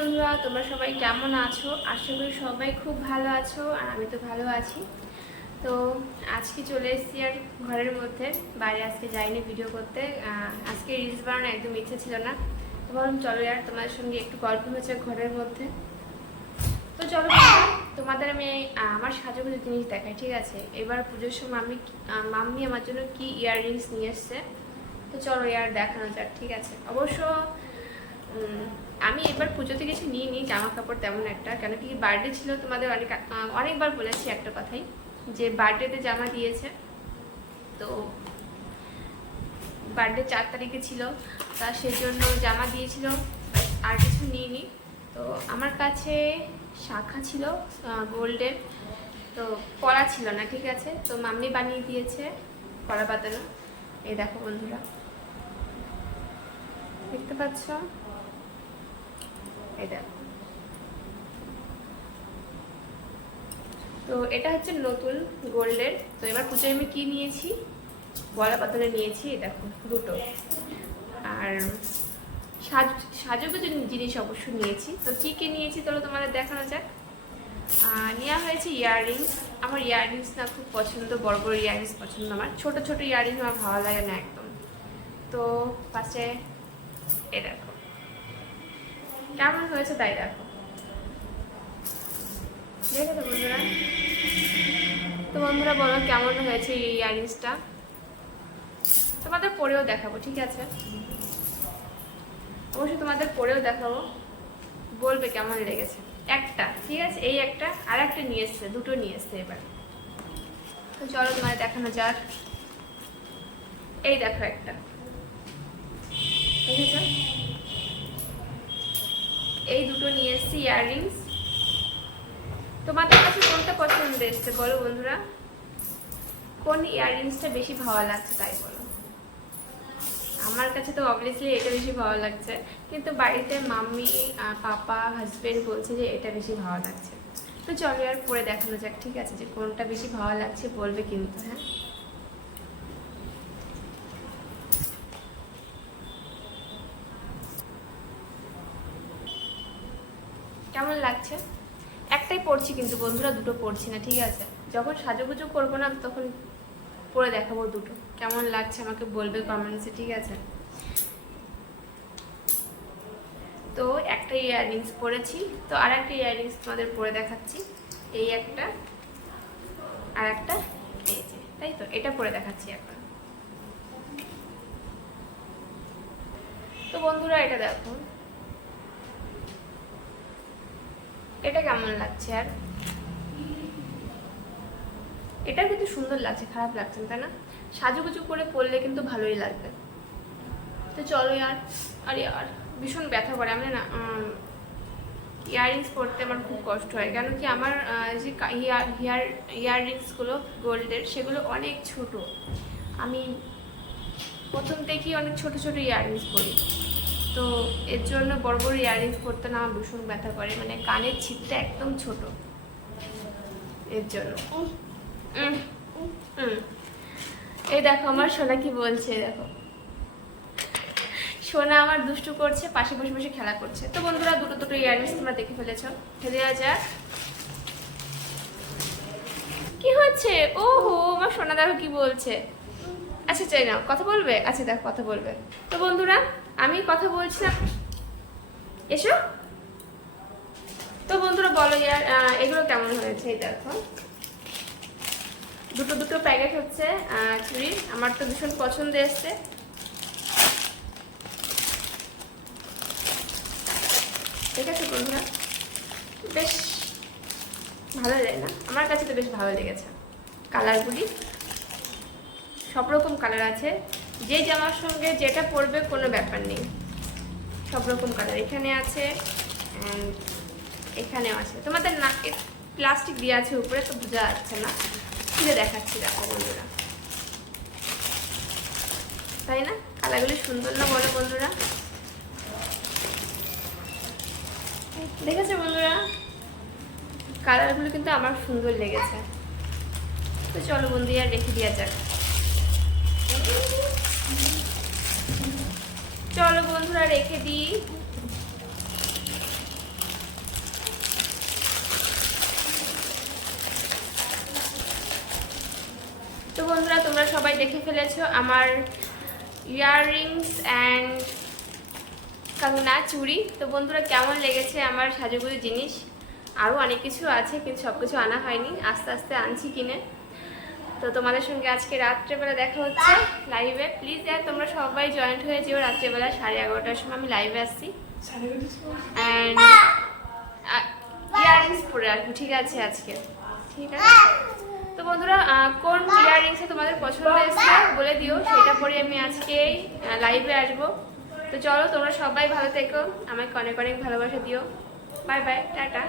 বন্ধুরা, তোমরা সবাই কেমন আছো? আশা করি সবাই খুব ভালো আছো আর আমি তো ভালো আছি। তো আজকে চলে এসেছি আর ঘরের মধ্যে। বাইরে আজকে যাইনি ভিডিও করতে। আজকে রিলস বানানো একদম ইচ্ছে ছিল না। তো ভাবলাম চলো আর তোমাদের সঙ্গে একটু গল্প হয়েছে ঘরের মধ্যে। তো চলো তোমাদের আমি আমার সাজুগুজু জিনিস দেখাই, ঠিক আছে? এবার পুজোর সময় আমি মাম্মি আমার জন্য কি ইয়াররিংস নিয়ে এসছে? তো চলো ইয়ার দেখানো যাক, ঠিক আছে? অবশ্য আমি এবার পুজোতে কিছু নিয়ে নিই জামা কাপড় তেমন একটা। কেন কি বার্থডে ছিল তোমাদের অনেক অনেকবার বলেছি একটা কথাই, যে বার্থডেতে জামা দিয়েছে। তো বার্থডে চার তারিখে ছিল, তা সেজন্য জামা দিয়েছিল, আর কিছু নিয়ে নিই তো আমার কাছে শাখা ছিল গোল্ডের, তো পড়া ছিল না, ঠিক আছে? তো মাম্মি বানিয়ে দিয়েছে পড়া পাতানো। এই দেখো বন্ধুরা। দেখতে পাচ্ছ? দেখো তো এটা হচ্ছে নতুন গোল্ডের। তো এবার পুজোয় আমি কি নিয়েছি? বলা পাতালে নিয়েছি দেখো, দুটো। আর সাজ সাজুগুজু জিনিস অবশ্য নিয়েছি। তো কী কী নিয়েছি তাহলে তোমাদের দেখানো যাক। নেওয়া হয়েছে ইয়াররিংস। আমার ইয়াররিংস না খুব পছন্দ, বড় বড় ইয়াররিংস পছন্দ আমার। ছোট ছোট ইয়াররিংস আমার ভালো লাগে না একদম। তো পাশে এ দেখো। কেমন হয়েছে তাই দেখো। দেখো তো বন্ধুরা। তো বন্ধুরা বলো, কেমন হয়েছে এই ইয়ারিংসটা তোমাদের পরেও দেখাবো, ঠিক আছে? অবশ্যই তোমাদের পরেও দেখাবো। বলবে কেমন লেগেছে। একটা, ঠিক আছে? এই একটা আর একটা নিয়ে এসছে, দুটো নিয়ে এসছে এবার। তো চলো তোমাদের দেখানো যাক। এই দেখো একটা। বুঝেছ? এই দুটো নিয়ে এসছি ইয়াররিংস তোমাদের কাছে কোনটা পছন্দ এসছে বলো বন্ধুরা? কোন ইয়াররিংসটা বেশি ভালো লাগছে তাই বলো। আমার কাছে তো অবভিয়াসলি এটা বেশি ভালো লাগছে, কিন্তু বাড়িতে মাম্মি পাপা হাজবেন্ড বলছে যে এটা বেশি ভালো লাগছে। তো চলো আর পরে দেখানো যাক, ঠিক আছে? যে কোনটা বেশি ভালো লাগছে বলবে কিন্তু হ্যাঁ? কেমন লাগছে? একটাই পড়ছি কিন্তু বন্ধুরা, দুটো পড়ছি না, ঠিক আছে? যখন সাজুগুজু করব না, তখন পরে দেখাবো দুটো। কেমন লাগছে আমাকে বলবে কমেন্টসে ঠিক আছে? তো একটা ইয়াররিংস পরেছি তো আর একটা ইয়াররিংস তোমাদের পরে দেখাচ্ছি। এই একটা, আর একটা তাই তো? এটা পরে দেখাচ্ছি এখন। তো বন্ধুরা, এটা দেখো। এটা কেমন লাগছে আর? এটা কিন্তু সুন্দর লাগছে, খারাপ লাগছে তাই না? সাজুগুজু করে পরলে কিন্তু ভালোই লাগবে। তো চলো ইয়ার, আর ইয়ার, ভীষণ ব্যথা করে। আমি না ইয়াররিংস পরতে আমার খুব কষ্ট হয়। কেন কি আমার যে হেয়ার হেয়ার ইয়াররিংসগুলো গোল্ডের, সেগুলো অনেক ছোট। আমি প্রথম থেকেই অনেক ছোট ছোট ইয়াররিংস পরি। তো এর জন্য বড় বড় ইয়াররিংস পরতে না আমার ভীষণ ব্যথা করে। মানে কানের ছিপটা একদম ছোট। এর জন্য। এই দেখো, আমার সোনা কি বলছে দেখো। সোনা আমার দুষ্টু করছে, পাশে বসে বসে খেলা করছে। তো বন্ধুরা, দুটো দুটো ইয়াররিংস তোমরা দেখে ফেলেছ। ফেলে যাক। কি হচ্ছে? ও হো আমার সোনা দেখো কি বলছে। আচ্ছা চাই না কথা বলবে? আচ্ছা দেখো, কথা বলবে। তো বন্ধুরা, আমি কথা বলছিলাম এসো। তো বন্ধুরা বলো ইয়ার এগুলো কেমন হয়েছে এই দেখো। দুটো দুটো প্যাকেট হচ্ছে চুড়ির। আমার তো ভীষণ পছন্দ এসছে। ঠিক আছে বন্ধুরা? বেশ ভালো লাগে না। আমার কাছে তো বেশ ভালো লেগেছে। কালারগুলি সব রকম কালার আছে। যে জামার সঙ্গে যেটা পরবে কোনো ব্যাপার নেই। সব রকম কালার এখানে আছে এখানেও আছে। তোমাদের না প্লাস্টিক দিয়ে আছে উপরে তো বোঝা যাচ্ছে না। খুলে দেখাচ্ছি দেখো বন্ধুরা। তাই না? কালারগুলি সুন্দর না বলো বন্ধুরা? দেখেছ বন্ধুরা? কালারগুলো কিন্তু আমার সুন্দর লেগেছে। তো চলো বন্ধু আর রেখে দেওয়া যাক। চলো বন্ধুরা, রেখে দিই। তো বন্ধুরা, তোমরা সবাই দেখে ফেলেছো, আমার ইয়াররিংস অ্যান্ড কাঙ্গনা চুড়ি। তো বন্ধুরা, কেমন লেগেছে আমার সাজুগুজু জিনিস? আরও অনেক কিছু আছে, কিন্তু সব কিছু আনা হয়নি। আস্তে আস্তে আনছি কিনে। তো তোমাদের সঙ্গে আজকে রাত্রেবেলা দেখা হচ্ছে লাইভে প্লিজ আর তোমরা সবাই জয়েন্ট হয়ে যেও রাত্রেবেলা সাড়ে এগারোটার সময়। আমি লাইভে আসছি। অ্যান্ড ইয়াররিংস পরে আসব ঠিক আছে আজকে? ঠিক আছে? তো বন্ধুরা কোন ইয়াররিংসে তোমাদের পছন্দ এসছে বলে দিও সেটা পরে আমি আজকে লাইভে আসব। তো চলো তোমরা সবাই ভালো থেকো। আমাকে অনেক অনেক ভালোবাসা দিও। Bye bye tata.